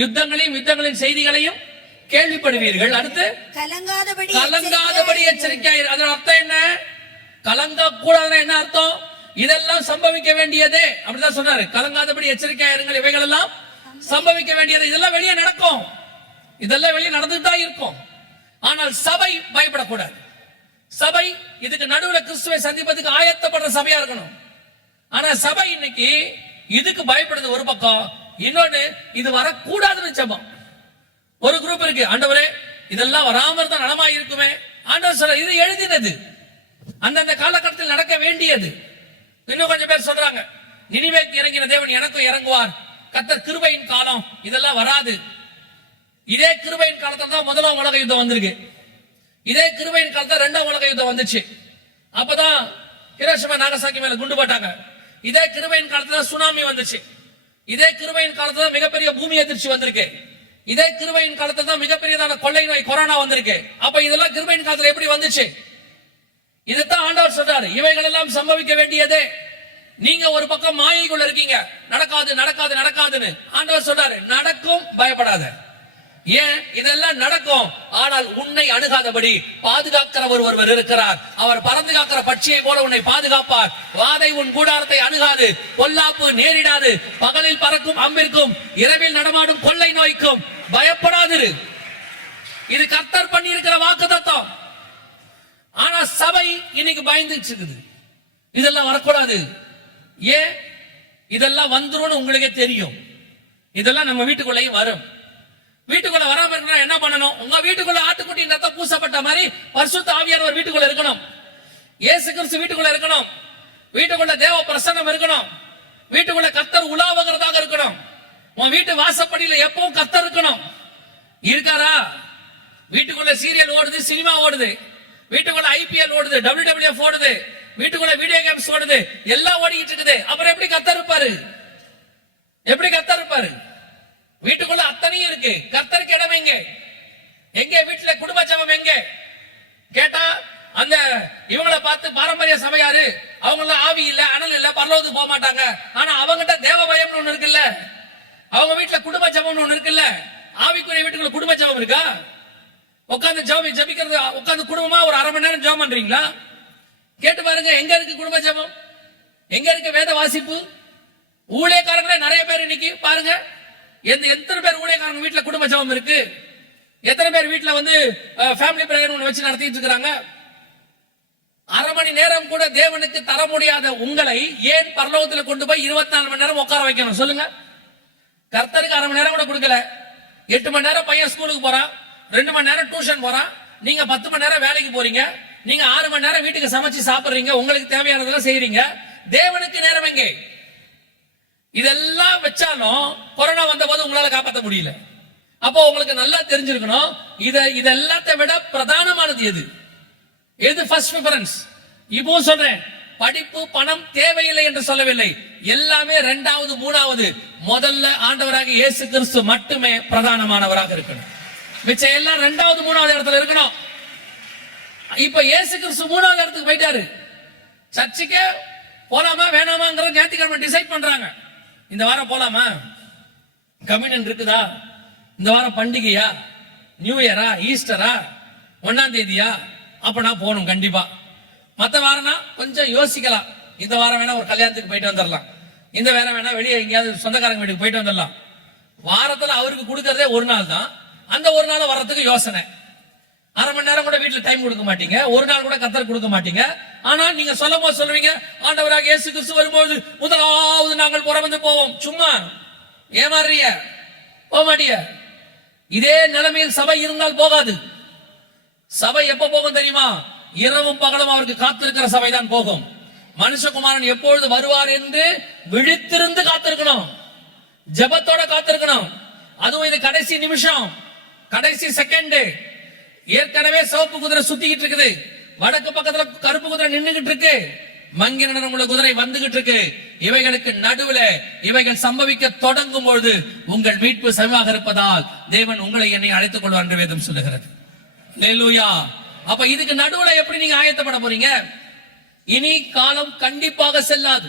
யுத்தங்களையும் யுத்தங்களின் செய்திகளையும் கேள்விப்படுவீர்கள். அடுத்து கலங்காதபடி கலங்காதபடி எச்சரிக்கையாயிரு. அதன் அர்த்தம் என்ன? கலங்க கூடாதுன்னா என்ன அர்த்தம்? இதெல்லாம் சம்பவிக்க வேண்டியதே. அப்படிதான் சொன்னாரு. கலங்காதபடி எச்சரிக்கையாயிருங்கள். இவைகள் எல்லாம் சம்பவிக்க வேண்டியது. இதெல்லாம் வெளியே நடக்கும். இதெல்லாம் வெளியே நடந்துட்டு தான் இருக்கும். ஆனால் சபை பயப்படக்கூடாது. சபை இதுக்கு நடுவுல கிறிஸ்துவை சந்திப்பதுக்கு ஆயத்தப்படுற சபையா இருக்கணும். ஆனா சபை இன்னைக்கு இதுக்கு பயப்படுது ஒரு பக்கம் இன்னொன்னு இது வரக்கூடாதுன்னு ஜபம். ஒரு குரூப் இருக்கு ஆண்டவரே இதெல்லாம் வராம இருந்தா நலமா இருக்குமே ஆண்டவர் சொல்ற இது எழுதினது. அந்தந்த காலகட்டத்தில் நடக்க வேண்டியது. இன்னும் கொஞ்சம் பேர் சொல்றாங்க நினைவேக்கு இறங்கின தேவன் எனக்கும் இறங்குவார். கத்தர் கிருபையின் காலம் இதெல்லாம் வராது. இதே கிருபையின் காலத்துல தான் முதலாம் உலக யுத்தம் வந்திருக்கு. இதே கிருபையின் காலத்துல ரெண்டாம் உலக யுத்தம் வந்துச்சு. அப்பதான் ஹிரோஷிமா நாகசாக்கி மேல குண்டு போட்டாங்க. இதே கிருபையின் காலத்துல சுனாமி வந்துச்சு. இதே கிருபையின் காலத்துல மிகப்பெரிய பூமி எதிர்ச்சி வந்திருக்கு. இதே கிருபையின் காலத்துல தான் மிகப்பெரியதான கொள்ளை நோய் கொரோனா வந்திருக்கு. அப்ப இதெல்லாம் கிருபையின் காலத்துல எப்படி வந்துச்சு? இதுதான் ஆண்டவர் சொல்றாரு. இவைகள் எல்லாம் சம்பவிக்க வேண்டியதே. நீங்க ஒரு பக்கம் மாயைக்குள்ள இருக்கீங்க. நடக்காது நடக்காது நடக்காதுன்னு ஆண்டவர் சொல்றாரு. நடக்கும் பயப்படாத. ஏன் இதெல்லாம் நடக்கும்? ஆனால் உன்னை அணுகாதபடி பாதுகாக்கிறவர் ஒருவர் இருக்கிறார். அவர் பறந்து காக்கிற பட்சியை போல உன்னை பாதுகாப்பார். வாதை உன் கூடாரத்தை அணுகாது. பொல்லாப்பு நேரிடாது. பகலில் பறக்கும் அம்பிற்கும் இரவில் நடமாடும் கொள்ளை நோய்க்கும் பயப்படாதிரு. இது கர்த்தர் பண்ணி இருக்கிற வாக்கு தத்துவம் ஆனா சபை இன்னைக்கு பயந்துச்சு இருக்குது இதெல்லாம் வரக்கூடாது. ஏன்? இதெல்லாம் வந்துரும்னு உங்களுக்கே தெரியும். இதெல்லாம் நம்ம வீட்டுக்குள்ளேயும் வரும். வீட்டுக்குள்ள வராம இருக்கணும் என்ன பண்ணணும்? உங்க வீட்டுக்குள்ள ஆட்டுக்குட்டி ரத்தம் பூசப்பட்ட மாதிரி பரிசுத்த ஆவியானவர் வீட்டுக்குள்ள இருக்கணும். இயேசு கிறிஸ்து வீட்டுக்குள்ள இருக்கணும். வீட்டுக்குள்ள தேவ பிரசன்னம் இருக்கணும். வீட்டுக்குள்ள கத்தர் உலாவுகிறதாக இருக்கணும். உன் வீட்டு வாசப்படியில எப்பவும் கத்தர் இருக்கணும். இருக்காரா? வீட்டுக்குள்ள சீரியல் ஓடுது சினிமா ஓடுது. வீட்டுக்குள்ள ஐபிஎல் ஓடுது WWF ஓடுது. வீட்டுக்குள்ள வீடியோ கேம்ஸ் ஓடுது. எல்லாம் ஓடிக்கிட்டு இருக்குது. அப்புறம் எப்படி கத்தர் இருப்பாரு? எப்படி கத்தர் இருப்பாரு? வீட்டுக்குள்ள அத்தனையும் இருக்கு. கர்த்தருக்கு இடம் எங்க? எங்க? வீட்டுல குடும்ப ஜபம் எங்க? கேட்டா அந்த இவங்கள பார்த்து பாரம்பரிய சபையாரு அவங்க ஆவி இல்ல அனல் இல்ல பரலோகத்துக்கு போக மாட்டாங்க. ஆனா அவங்கிட்ட தேவ பயம்னு ஒண்ணு இருக்குல்ல? அவங்க வீட்டுல குடும்ப ஜபம்னு ஒண்ணு இருக்குல்ல? ஆவிக்குரிய வீட்டுக்குள்ள குடும்ப ஜபம் இருக்கா? உட்காந்து ஜபம் ஜபிக்கிறது உட்காந்து குடும்பமா ஒரு அரை மணி நேரம் ஜபம் பண்றீங்களா? கேட்டு பாருங்க எங்க இருக்கு குடும்ப ஜபம் எங்க இருக்கு வேத வாசிப்பு? ஊழியக்காரங்களே நிறைய பேர் இன்னைக்கு பாருங்க. எந்த எத்தனை பேர் ஊழியக்காரங்க வீட்டுல குடும்ப ஜபம் இருக்கு? எத்தனை பேர் வீட்டுல வந்து ஃபேமிலி பிரேயர் ஒன்று வச்சு நடத்திட்டு இருக்காங்க அரை மணி நேரம் கூட தேவனுக்கு தர முடியாத உங்களை ஏன் பரலோகத்தில் கொண்டு போய் இருபத்தி நாலு மணி நேரம் உட்கார வைக்கணும்? சொல்லுங்க. கர்த்தருக்கு அரை மணி நேரம் கூட கொடுக்கல. எட்டு மணி நேரம் பையன் ஸ்கூலுக்கு போறான். ரெண்டு மணி நேரம் டியூஷன் போறான். நீங்க பத்து மணி நேரம் வேலைக்கு போறீங்க. நீங்க ஆறு மணி நேரம் வீட்டுக்கு சமைச்சு சாப்பிடுறீங்க. உங்களுக்கு தேவையானதெல்லாம் செய்யறீங்க தேவனுக்கு நேரம் எங்கே? இதெல்லாம் வச்சாலும் கொரோனா வந்த போது உங்களால காப்பாற்ற முடியல. அப்போ உங்களுக்கு நல்லா தெரிஞ்சிருக்கணும் இத இதெல்லாத்தை விட பிரதானமானது எது? எது ஃபர்ஸ்ட் ப்ரிஃபரன்ஸ் இப்போ சொல்றேன் படிப்பு பணம் தேவையில்லை என்று சொல்லவில்லை. எல்லாமே ரெண்டாவது மூணாவது. முதல்ல ஆண்டவராக இயேசு கிறிஸ்து மட்டுமே பிரதானமானவராக இருக்கணும். மிச்சம் எல்லாம் ரெண்டாவது மூணாவது இடத்துல இருக்கணும். இப்ப இயேசு கிறிஸ்து மூணாவது இடத்துக்கு போயிட்டாரு. சர்ச்சுக்கே போலாமா வேணாமாங்கிற ஞாயிற்றுக்கிழமை டிசைட் பண்றாங்க. இந்த வாரம் போலாமா? கம்யூனியன் இருக்குதா? இந்த வாரம் பண்டிகையா? நியூ இயரா ஈஸ்டரா ஒன்னாம் தேதியா? அப்ப நான் போகணும் கண்டிப்பா. மற்ற வாரம்னா கொஞ்சம் யோசிக்கலாம். இந்த வாரம் வேணா ஒரு கல்யாணத்துக்கு போயிட்டு வந்துடலாம் இந்த வாரம் வேணா வெளியே எங்கேயாவது சொந்தக்காரங்க வீட்டுக்கு போயிட்டு வந்துடலாம் வாரத்துல அவருக்கு கொடுக்கறதே ஒரு நாள் தான் அந்த ஒரு நாள் வர்றதுக்கு யோசனை. அரை மணி நேரம் கூட வீட்டுல டைம் கொடுக்க மாட்டீங்க. ஒரு நாள் கூட கத்தர் கொடுக்க மாட்டீங்க. ஆனா நீங்க சொல்லும் போது சொல்றீங்க ஆண்டவராக இயேசு கிறிஸ்து வரும்போது முதலாவது நாங்கள் புறந்து போவோம். சும்மா ஏமாறுறிய போக மாட்டிய இதே நிலைமையில் சபை இருந்தால் போகாது. சபை எப்ப போகும் தெரியுமா? இரவும் பகலும் அவருக்கு காத்திருக்கிற சபை தான் போகும். மனுஷகுமாரன் எப்பொழுது வருவார் என்று விழித்திருந்து காத்திருக்கணும். ஜபத்தோட காத்திருக்கணும். அதுவும் இது கடைசி நிமிஷம். கடைசி செகண்ட் ஏற்கனவே சிவப்பு குதிரை சுத்திக்கிட்டு இருக்குது. வடக்கு பக்கத்துல கருப்பு குதிரை நின்னுகிட்டு இருக்கு. மங்கின நிறம் உள்ள குதிரை வந்துகிட்டு இருக்கு. இவைகளுக்கு நடுவுல இவைகள் சம்பவிக்க தொடங்கும் பொழுது உங்கள் மீட்பு சமமாக இருப்பதால் தேவன் உங்களை என்னை அழைத்துக் கொள்வார் என்று வேதம் சொல்லுகிறது. அல்லேலூயா அப்ப இதுக்கு நடுவுல எப்படி நீங்க ஆயத்தப்பட போறீங்க? இனி காலம் கண்டிப்பாக செல்லாது.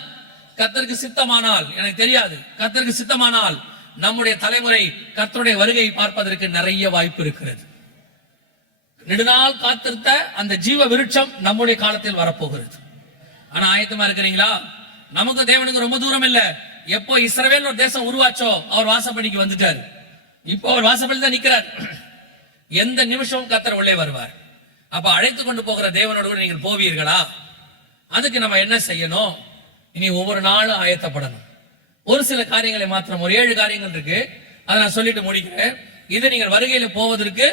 கத்தருக்கு சித்தமானால் எனக்கு தெரியாது. கத்தருக்கு சித்தமானால் நம்முடைய தலைமுறை கர்த்தருடைய வருகை பார்ப்பதற்கு நிறைய வாய்ப்பு இருக்கிறது. நெடுநாள் காத்திருத்த அந்த ஜீவ விருட்சம் நம்முடைய காலத்தில் வரப்போகிறது. ஆனா ஆயத்தமா இருக்கிறீங்களா? நமக்கு தேவனுக்கு ரொம்ப தூரம் இல்ல எப்போ இஸ்ரவேல் ஒரு தேசம் உருவாச்சோ அவர் வாசப்படிக்கு வந்துட்டார். இப்போ அவர் வாசப்படி தான் நிக்கிறார். எந்த நிமிஷமும் கத்தர் உள்ளே வருவார். அப்ப அழைத்து கொண்டு போகிற தேவனோடு கூட நீங்கள் போவீர்களா? அதுக்கு நம்ம என்ன செய்யணும்? இனி ஒவ்வொரு நாளும் ஆயத்தப்படணும். ஒரு சில காரியங்களை மாத்திரம் ஒரு ஏழு காரியங்கள் இருக்கு. அதை நான் சொல்லிட்டு முடிக்கிறேன். இது நீங்கள் வருகையில போவதற்கு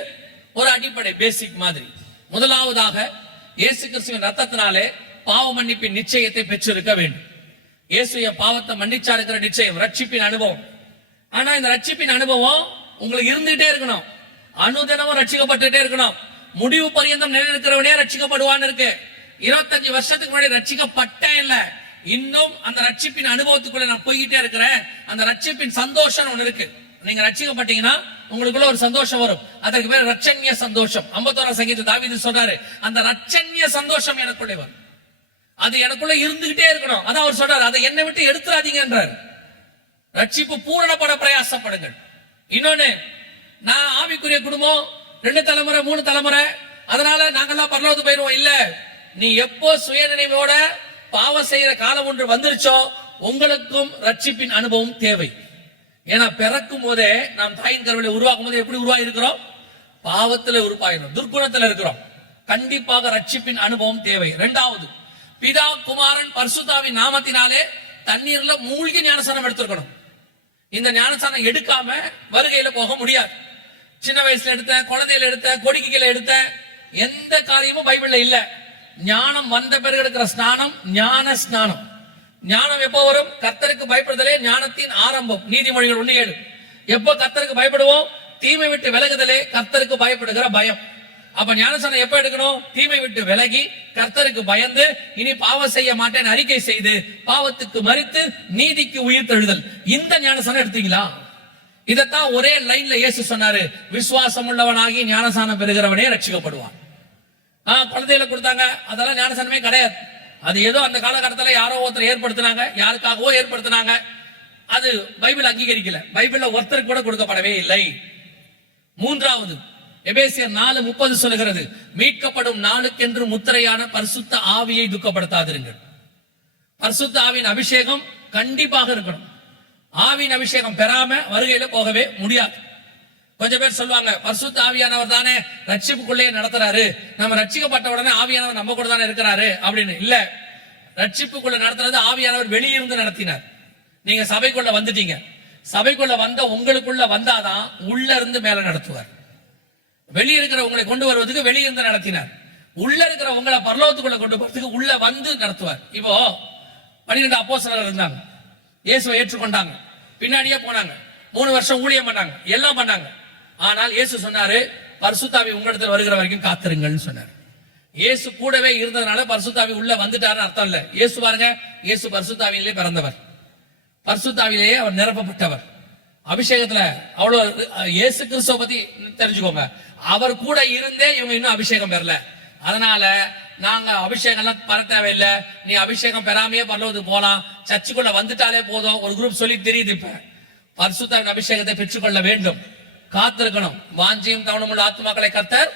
ஒரு அடிப்படை பேசிக் மாதிரி. முதலாவதாக இயேசு கிறிஸ்துவின் ரத்தத்தினாலே பாவ மன்னிப்பின் நிச்சயத்தை பெற்றிருக்க வேண்டும். இயேசுய பாவத்தை மன்னிச்சா இருக்கிற நிச்சயம் ரட்சிப்பின் அனுபவம். ஆனா இந்த ரட்சிப்பின் அனுபவம் உங்களுக்கு இருந்துகிட்டே இருக்கணும். அனுதினமும் ரட்சிக்கப்பட்டுட்டே இருக்கணும். முடிவு பரியந்தம் நிலைநிற்கிறவனே ரட்சிக்கப்படுவான்னு இருக்கு. இருபத்தஞ்சு வருஷத்துக்கு முன்னாடி ரட்சிக்கப்பட்டேன் இல்ல. இன்னும் அந்த ரட்சிப்பின் அனுபவத்துக்குள்ள நான் போய்கிட்டே இருக்கிறேன். அந்த ரட்சிப்பின் சந்தோஷம் ஒண்ணு இருக்கு. நீங்க ரட்சிக்கப்பட்டீங்கன்னா உங்களுக்குள்ள ஒரு சந்தோஷம் வரும். அதற்கு பேர் ரட்சண்ய சந்தோஷம். ஐம்பத்தோரா சங்கீத தாவீது சொல்றாரு அந்த ரட்சண்ய சந்தோஷம் எனக்குள்ளே வரும். அது எனக்குள்ள இருந்துகிட்டே இருக்கணும். அதான் அவர் சொல்றாரு அதை என்னை விட்டு எடுத்துறாதீங்கன்றார். ரட்சிப்பு பூரணப்பட பிரயாசப்படுங்கள். இன்னொன்னு நான் ஆவிக்குரிய குடும்பம் ரெண்டு தலைமுறை மூணு தலைமுறை அதனால நாங்கெல்லாம் பரலோகத்து போயிருவோம். இல்ல நீ எப்போ சுயநினைவோட பாவம் செய்யற காலம் ஒன்று வந்துருச்சோ உங்களுக்கும் ரட்சிப்பின் அனுபவம் தேவை. ஏன்னா பிறக்கும் போதே நாம் தாயின் கருவில உருவாக்கும் போது எப்படி உருவாகி இருக்கிறோம் பாவத்துல உருவாகிறோம் துர்க்குணத்துல இருக்கிறோம். கண்டிப்பாக ரட்சிப்பின் அனுபவம் தேவை. இரண்டாவது பிதா குமாரன் பர்சுதாவின் நாமத்தினாலே தண்ணீர்ல மூழ்கி ஞானசானம் எடுத்திருக்கணும். இந்த ஞானசானம் எடுக்காம வருகையில போக முடியாது. சின்ன வயசுல எடுத்த குழந்தையில எடுத்த கொடிக்கைகளை எடுத்த எந்த காரியமும் பைபிள்ல இல்ல. ஞானம் வந்த பிறகு எடுக்கிற ஸ்நானம் ஞான ஸ்நானம் ஞானம் எப்போ வரும்? கர்த்தருக்கு பயப்படுதலே ஞானத்தின் ஆரம்பம். நீதிமொழிகள் ஒண்ணு ஏழு. எப்போ கர்த்தருக்கு பயப்படுவோம்? தீமை விட்டு விலகுதலே கர்த்தருக்கு பயப்படுகிற பயம். அப்ப ஞானசானம் எப்ப எடுக்கணும்? தீமை விட்டு விலகி கர்த்தருக்கு பயந்து இனி பாவம் செய்ய மாட்டேன் அறிக்கை செய்து பாவத்துக்கு மறித்து நீதிக்கு உயிர் தழுதல். இந்த ஞானசானம் எடுத்தீங்களா? இதத்தான் ஒரே லைன்ல இயேசு சொன்னாரு. விசுவாசம் உள்ளவனாகி ஞானசானம் பெறுகிறவனே ரட்சிக்கப்படுவான். ஆஹ் குழந்தையில கொடுத்தாங்க. அதெல்லாம் ஞானசானமே கிடையாது. அது ஏதோ அந்த காலகட்டத்தில் யாரோ ஒருத்தர் ஏற்படுத்தினாங்க யாருக்காகவோ ஏற்படுத்தினாங்க. அது பைபிள் அங்கீகரிக்கல. பைபிள்ல ஒருத்தருக்கு கூட கொடுக்கப்படவே இல்லை. மூன்றாவது எபேசியர் நாலு முப்பது சொல்லுகிறது மீட்கப்படும் நாளுக்கென்று முத்திரையான பரிசுத்த ஆவியை துக்கப்படுத்தாதிருங்கள். பரிசுத்த ஆவின் அபிஷேகம் கண்டிப்பாக இருக்கணும். ஆவின் அபிஷேகம் பெறாம வருகையில போகவே முடியாது. கொஞ்ச பேர் சொல்லுவாங்க பரிசுத்த ஆவியானவர் தானே ரட்சிப்புக்குள்ளேயே நடத்துறாரு. நம்ம ரட்சிக்கப்பட்ட உடனே ஆவியானவர் நம்ம கூட தானே இருக்கிறாரு. அப்படின்னு. இல்ல. ரட்சிப்புக்குள்ள நடத்துறது ஆவியானவர் வெளியிருந்து நடத்தினார். நீங்க சபைக்குள்ள வந்துட்டீங்க. சபைக்குள்ள வந்த உங்களுக்குள்ள வந்தாதான் உள்ள இருந்து மேல நடத்துவார். வெளியே இருக்கிற உங்களை கொண்டு வருவதுக்கு வெளியே இருந்து நடத்தினார். உள்ள இருக்கிற உங்களை பரலோகத்துக்குள்ள கொண்டு போறதுக்கு உள்ள வந்து நடத்துவார். இப்போ பன்னிரெண்டு அப்போஸ்தலர்கள் இருந்தாங்க. இயேசுவை ஏற்றுக்கொண்டாங்க. பின்னாடியே போனாங்க. மூணு வருஷம் ஊழியம் பண்ணாங்க. எல்லாம் பண்ணாங்க. ஆனால் இயேசு சொன்னாரு பரிசுத்தாவி உங்களிடத்தில் வருகிற வரைக்கும் காத்திருங்கள்னு சொன்னார். இயேசு கூடவே இருந்ததுனால பரிசுத்தாவி உள்ள வந்துட்டாருன்னு அர்த்தம் இல்ல. இயேசு பாருங்க இயேசு பரிசுத்தாவியிலே பிறந்தவர். பரிசுத்தாவிலேயே அவர் நிரப்பப்பட்டவர். அபிஷேகத்துல அவ்வளவு இயேசு கிறிஸ்துவ பத்தி தெரிஞ்சுக்கோங்க. அவர் கூட இருந்தே இவங்க இன்னும் அபிஷேகம் பெறல. அதனால நாங்க அபிஷேகம் எல்லாம் பெற தேவையில்லை. நீ அபிஷேகம் பெறாமையே பரலோகத்துக்கு போலாம். சர்ச்சுக்குள்ள வந்துட்டாலே போதும். ஒரு குரூப் சொல்லி தெரியுது இப்ப. பரிசுத்தாவின் அபிஷேகத்தை பெற்றுக்கொள்ள வேண்டும். காத்திருக்கணும். வாஞ்சியும் தவணமுள்ள ஆத்மாக்களை கர்த்தர்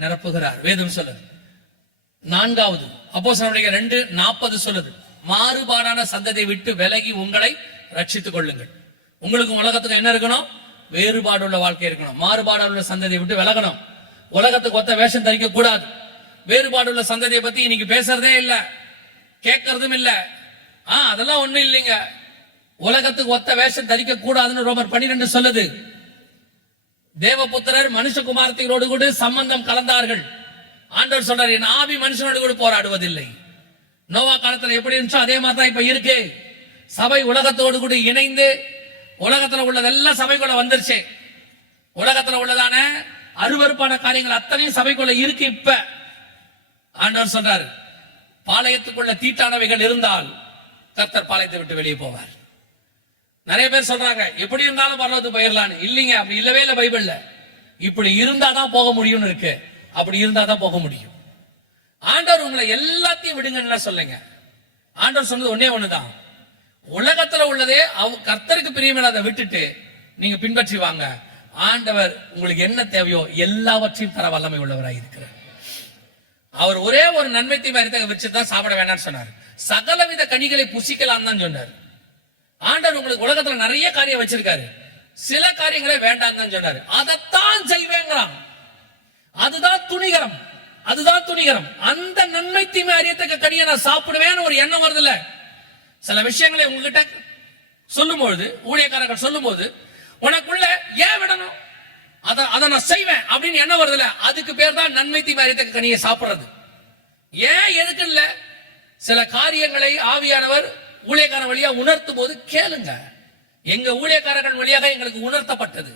நிரப்புகிறார். வேதம் சொல்லுது. நான்காவது அப்போ ரெண்டு நாற்பது சொல்லுது. மாறுபாடான சந்ததியை விட்டு விலகி உங்களை ரட்சித்துக் கொள்ளுங்கள். உங்களுக்கு உலகத்துக்கு என்ன இருக்கணும்? வேறுபாடு உள்ள வாழ்க்கை இருக்கணும். மாறுபாடுள்ள சந்ததியை விட்டு விலகணும். உலகத்துக்கு ஒத்த வேஷம் தரிக்க கூடாது. வேறுபாடுள்ள சந்ததியை பத்தி இன்னைக்கு பேசுறதே இல்லை. கேட்கறதும் இல்லை. ஆ அதெல்லாம் ஒண்ணும் இல்லைங்க. உலகத்துக்கு ஒத்த வேஷம் தரிக்க கூடாதுன்னு ரோமர் பன்னிரெண்டு சொல்லுது. தேவபுத்திரர் மனுஷகுமாரத்தினோடு கூட சம்பந்தம் கலந்தார்கள். ஆண்டவர் சொல்றார் என் ஆவி மனுஷனோடு கூட போராடுவதில்லை. நோவா காலத்துல எப்படி இருந்துச்சோ அதே மாதிரி தான் இப்ப இருக்கு. சபை உலகத்தோடு கூட இணைந்து உலகத்துல உள்ளதெல்லாம் சபைக்குள்ள வந்துருச்சு. உலகத்துல உள்ளதான அருவருப்பான காரியங்கள் அத்தனையும் சபைக்குள்ள இருக்கு இப்ப. ஆண்டவர் சொல்றார் பாளையத்துக்குள்ள தீட்டானவைகள் இருந்தால் கர்த்தர் பாளையத்தை விட்டு வெளியே போவார். நிறைய பேர் சொல்றாங்க எப்படி இருந்தாலும் பரலோகத்துக்கு போயிடலான்னு இல்லைங்க அப்படி இல்லவே இல்லை பைபிள்ல. இப்படி இருந்தா தான் போக முடியும்னு இருக்கு. அப்படி இருந்தா தான் போக முடியும். ஆண்டவர் உங்களை எல்லாத்தையும் விடுங்கன்னு சொல்லுங்க. ஆண்டவர் சொன்னது ஒன்னே ஒண்ணுதான். உலகத்துல உள்ளதே அவ கர்த்தருக்கு பிரியமில்லாத விட்டுட்டு நீங்க பின்பற்றி வாங்க. ஆண்டவர் உங்களுக்கு என்ன தேவையோ எல்லாவற்றையும் தர வல்லமை உள்ளவராக இருக்கிறார். அவர் ஒரே ஒரு நன்மை தீமை வச்சுதான் சாப்பிட வேணாம்னு சொன்னார். சகலவித கனிகளை புசிக்கலாம் தான் சொன்னார். ஆண்டவர் உங்களுக்கு உலகத்துல நிறைய காரியம் வச்சிருக்காரு. சில காரியங்களே வேண்டாம் தான் சொன்னாரு. அதைத்தான் செய்வேங்கிறான். அதுதான் துணிகரம். அதுதான் துணிகரம். அந்த நன்மை தீமை அறியத்தக்க கனியை நான் சாப்பிடுவேன்னு ஒரு எண்ணம் வருதுல்ல. சில விஷயங்களை உங்ககிட்ட சொல்லும்பொழுது ஊழியக்காரர்கள் சொல்லும்போது உனக்குள்ள ஏன் விடணும்? அதை அதை நான் செய்வேன். அப்படின்னு எண்ணம் வருதுல்ல. அதுக்கு பேர் தான் நன்மை தீமை அறியத்தக்க கனியை சாப்பிடுறது. ஏன் எதுக்கு இல்ல சில காரியங்களை ஆவியானவர் ஊழியக்காரன் வழியா உணர்த்தும் போது கேளுங்க. எங்க ஊழியக்காரர்கள் வழியாக எங்களுக்கு உணர்த்தப்பட்டது.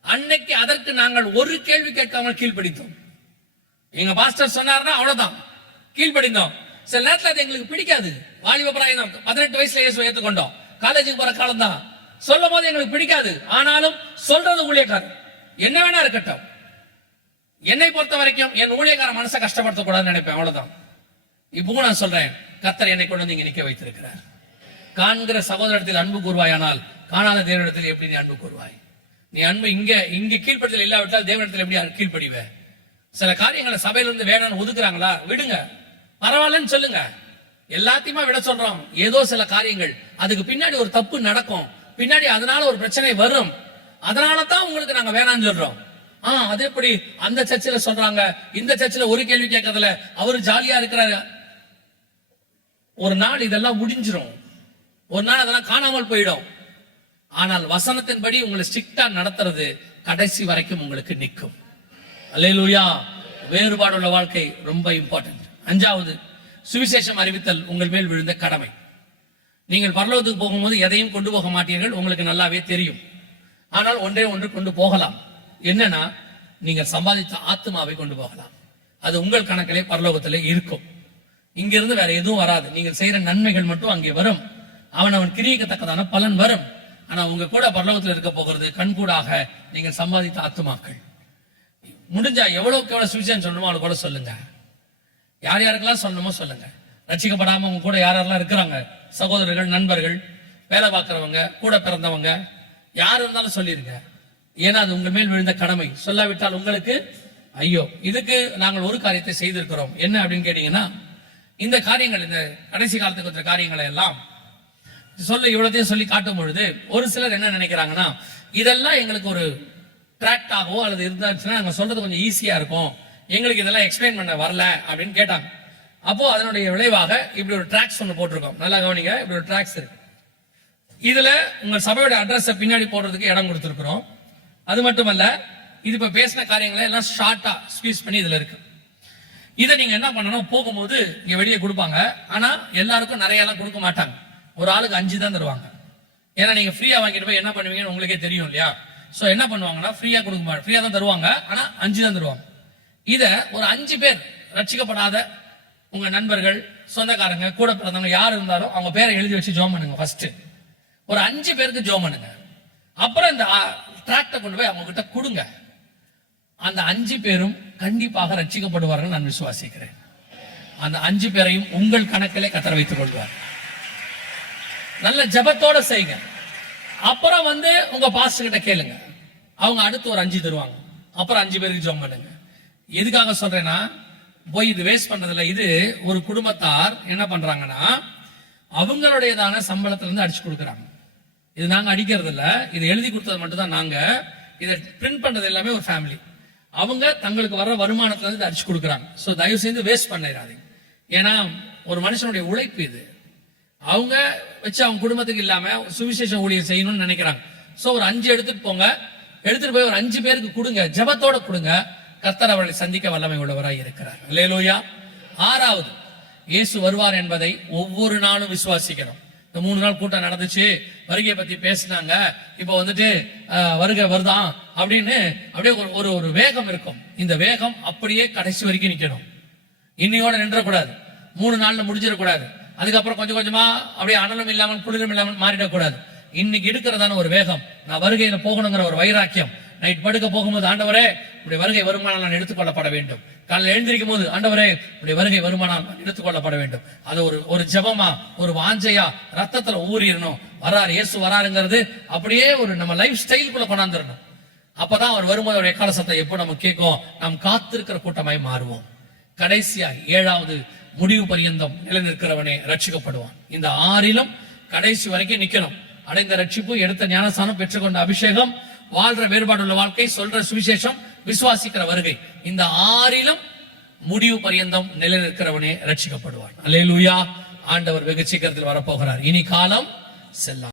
அன்னைக்கு அதற்கு நாங்கள் ஒரு கேள்வி கேட்காமல் கீழ்ப்படித்தோம். எங்க பாஸ்டர் சொன்னார்னா அவ்வளவுதான். கீழ்ப்படிந்தோம். சில நேரத்துல அது எங்களுக்கு பிடிக்காது. வாலிப பிராயம் தான் பதினெட்டு வயசுல இயேசு ஏற்றுக்கொண்டோம் காலேஜுக்கு போற காலம் தான் சொல்லும் போது எங்களுக்கு பிடிக்காது. ஆனாலும் சொல்றது ஊழியக்காரர். என்ன வேணா இருக்கட்டும். என்னை பொறுத்த வரைக்கும் என் ஊழியக்கார மனசை கஷ்டப்படுத்தக்கூடாதுன்னு நினைப்பேன். அவ்வளவுதான். இப்பவும் நான் சொல்றேன். கத்தர் என்னை கொண்டு வந்து இங்க நிக்க வைத்திருக்கிறார். காண்கிற சகோதரத்தில் அன்பு கூறுவாயானால் காணாத தேவனிடத்தில் எப்படி நீ அன்பு கூறுவாய்? நீ அன்பு இங்க இங்க கீழ்படுத்தல இல்லாவிட்டால் தேவனிடத்தில் எப்படி கீழ்ப்படிவ? சில காரியங்களை சபையில இருந்து வேணும்னு ஒதுக்குறாங்களா? விடுங்க. பரவாயில்லன்னு சொல்லுங்க. எல்லாத்தையுமே விட சொல்றோம். ஏதோ சில காரியங்கள். அதுக்கு பின்னாடி ஒரு தப்பு நடக்கும். பின்னாடி அதனால ஒரு பிரச்சனை வரும். அதனால தான் உங்களுக்கு நாங்க வேணாம்னு சொல்றோம். ஆ அது எப்படி? அந்த சர்ச்சில் சொல்றாங்க. இந்த சர்ச்சில் ஒரு கேள்வி கேட்கறதுல அவரு ஜாலியா இருக்கிறாரு. ஒரு நாள் இதெல்லாம் முடிஞ்சிரும். ஒரு நாள் அதெல்லாம் காணாமல் போயிடும். ஆனால் வசனத்தின்படி உங்களை ஸ்ட்ரிக்டா நடத்துறது கடைசி வரைக்கும் உங்களுக்கு நிற்கும். அல்லேலூயா வேறுபாடுள்ள வாழ்க்கை ரொம்ப இம்பார்ட்டன்ட் அஞ்சாவது சுவிசேஷம் அறிவித்தல் உங்கள் மேல் விழுந்த கடமை. நீங்கள் பரலோகத்துக்கு போகும்போது எதையும் கொண்டு போக மாட்டீர்கள் உங்களுக்கு நல்லாவே தெரியும். ஆனால் ஒன்றே ஒன்று கொண்டு போகலாம். என்னன்னா நீங்கள் சம்பாதித்த ஆத்மாவை கொண்டு போகலாம். அது உங்கள் கணக்கிலே பரலோகத்திலே இருக்கும். இங்கிருந்து வேற எதுவும் வராது. நீங்கள் செய்யற நன்மைகள் மட்டும் அங்கே வரும். அவன் அவன் கிரியக்கத்தக்கதான பலன் வரும். ஆனா உங்க கூட பரலோகத்தில் இருக்க போகிறது கண்கூடாக நீங்கள் சம்பாதித்த ஆத்துமாக்கள். முடிஞ்சா எவ்வளவுக்கு எவ்வளவு சுவிசேஷம் சொல்லணுமோ அவளை கூட சொல்லுங்க. யார் யாருக்கெல்லாம் சொல்லணுமோ சொல்லுங்க. ரசிக்கப்படாம உங்க கூட யார் யாரெல்லாம் இருக்கிறாங்க? சகோதரர்கள் நண்பர்கள் வேலை பார்க்கறவங்க கூட பிறந்தவங்க யார் இருந்தாலும் சொல்லிருங்க. ஏன்னா அது உங்க மேல் விழுந்த கடமை. சொல்லாவிட்டால் உங்களுக்கு ஐயோ இதுக்கு நாங்கள் ஒரு காரியத்தை செய்திருக்கிறோம். என்ன அப்படின்னு கேட்டீங்கன்னா இந்த காரியங்கள் இந்த கடைசி காலத்துக்கு வந்த காரியங்களை எல்லாம் சொல்ல இவ்வளோத்தையும் சொல்லி காட்டும் பொழுது ஒரு சிலர் என்ன நினைக்கிறாங்கன்னா இதெல்லாம் எங்களுக்கு ஒரு டிராக்டாகவோ அல்லது இருந்தாச்சுன்னா நாங்கள் சொல்றது கொஞ்சம் ஈஸியா இருக்கும். எங்களுக்கு இதெல்லாம் எக்ஸ்பிளைன் பண்ண வரல அப்படின்னு கேட்டாங்க. அப்போ அதனுடைய விளைவாக இப்படி ஒரு ட்ராக்ஸ் ஒன்று போட்டிருக்கோம். நல்லா கவனிங்க இப்படி ஒரு ட்ராக்ஸ் இருக்கு. இதுல உங்க சபையோட அட்ரஸை பின்னாடி போடுறதுக்கு இடம் கொடுத்துருக்குறோம். அது மட்டுமல்ல இது இப்ப பேசின காரியங்களை எல்லாம் ஷார்ட்டா ஸ்பீஸ் பண்ணி இதுல இருக்கு. இதை நீங்க என்ன பண்ணணும்? போகும்போது இங்க வெளியே கொடுப்பாங்க. ஆனா எல்லாருக்கும் நிறைய எல்லாம் கொடுக்க மாட்டாங்க. ஒரு ஆளுக்கு அஞ்சு தான் தருவாங்க. ஏன்னா நீங்க ஃப்ரீயா வாங்கிட்டு போய் என்ன பண்ணுவீங்கன்னு உங்களுக்கே தெரியும் இல்லையா? சோ என்ன பண்ணுவாங்கன்னா ஃப்ரீயா கொடுக்க மாட்டாங்க ஃப்ரீயா தான் தருவாங்க. ஆனா அஞ்சு தான் தருவாங்க. இத ஒரு அஞ்சு பேர் ரட்சிக்கப்படாத உங்க நண்பர்கள் சொந்தக்காரங்க கூட பிறந்தவங்க யார் இருந்தாலும் அவங்க பேரை எழுதி வச்சு ஜோம் பண்ணுங்க ஃபர்ஸ்ட் ஒரு அஞ்சு பேருக்கு ஜோம் பண்ணுங்க. அப்புறம் இந்த டிராக்டை கொண்டு போய் அவங்க கிட்ட கொடுங்க. அந்த அஞ்சு பேரும் கண்டிப்பாக ரட்சிக்கப்படுவார்கள் நான் விசுவாசிக்கிறேன். அந்த அஞ்சு பேரையும் உங்கள் கணக்கிலே கத்தர வைத்துக் கொள்வார். நல்ல ஜபத்தோட செய்யுங்க. அப்புறம் வந்து உங்க பாஸ்டர் கிட்ட கேளுங்க. அவங்க அடுத்து ஒரு அஞ்சு தருவாங்க. அப்புறம் அஞ்சு பேருக்கு ஜோம் பண்ணுங்க. எதுக்காக சொல்றேன்னா போய் இது வேஸ்ட் பண்றதுல இது ஒரு குடும்பத்தார் என்ன பண்றாங்கன்னா அவங்களுடையதான சம்பளத்துல இருந்து அடிச்சு கொடுக்குறாங்க. இது நாங்க அடிக்கிறது இல்ல இது எழுதி கொடுத்தது மட்டும் தான் நாங்க. இதை பிரிண்ட் பண்றது எல்லாமே ஒரு ஃபேமிலி அவங்க தங்களுக்கு வர்ற வருமானத்துல இருந்து அடிச்சு கொடுக்குறாங்க. ஸோ தயவு செய்து வேஸ்ட் பண்ணிடாதீங்க. ஏன்னா ஒரு மனுஷனுடைய உழைப்பு இது. அவங்க வச்சு அவங்க குடும்பத்துக்கு இல்லாம சுவிசேஷம் ஊழியர் செய்யணும்னு நினைக்கிறாங்க. சோ ஒரு அஞ்சு எடுத்துட்டு போங்க. எடுத்துட்டு போய் ஒரு அஞ்சு பேருக்கு கொடுங்க. ஜெபத்தோட கொடுங்க. கர்த்தர் அவர்களை சந்திக்க வல்லமை உள்ளவராய் இருக்கிறார். லேலூயா ஆறாவது இயேசு வருவார் என்பதை ஒவ்வொரு நாளும் விசுவாசிக்கிறோம். இந்த மூணு நாள் கூட்டம் நடந்துச்சு. வருகையை பத்தி பேசினாங்க. இப்போ வந்துட்டு அஹ், வருகை வருதான் அப்படின்னு அப்படியே ஒரு ஒரு ஒரு வேகம் இருக்கும். இந்த வேகம் அப்படியே கடைசி வரைக்கும் நிக்கணும். இன்னையோட நின்றக்கூடாது. மூணு நாள்ல முடிஞ்சிடக்கூடாது. அதுக்கப்புறம் கொஞ்சம் கொஞ்சமா அப்படியே அனலும் இல்லாமல் குளிரும் இல்லாமல் மாறிடக்கூடாது. இன்னைக்கு இருக்கிறதான ஒரு வேகம். நான் வருகையில போகணுங்கிற ஒரு வைராக்கியம். நைட் படுக்க போகும்போது ஆண்டவரே உடைய வருகை வருமானம் நான் எடுத்துக்கொள்ளப்பட வேண்டும். காலையில் எழுந்திருக்கும் போது ஆண்டவரே உடைய வருகை வருமானம் எடுத்துக்கொள்ளப்பட வேண்டும். அது ஒரு ஒரு ஜெபமா ஒரு வாஞ்சையா ரத்தத்துல ஊறிடணும். வராரு இயேசு வராருங்கிறது அப்படியே ஒரு நம்ம லைஃப் ஸ்டைலுக்குள்ள கொண்டாந்துடணும். அப்பதான் அவர் வரும்போது அவருடைய எக்கால சத்தம் எப்போ நம்ம கேட்கும்? நாம் காத்திருக்கிற கூட்டமாய் மாறுவோம். கடைசியா ஏழாவது முடிவு பரியந்தம் நிலைநிற்கிறவனே ரட்சிக்கப்படுவான். இந்த ஆறிலும் கடைசி வரைக்கும் நிக்கணும். அடைந்த ரட்சிப்பு எடுத்த ஞானஸ்தானம் பெற்றுக்கொண்ட அபிஷேகம் வாழ்ற வேறுபாடுள்ள வாழ்க்கை சொல்ற சுவிசேஷம் விசுவாசிக்கிற வருகை. இந்த ஆறிலும் முடிவு பரியந்தம் நிலைநிற்கிறவனே ரட்சிக்கப்படுவான். அல்லேலூயா! ஆண்டவர் வெகு சீக்கிரத்தில் வரப்போகிறார். இனி காலம் செல்லாம்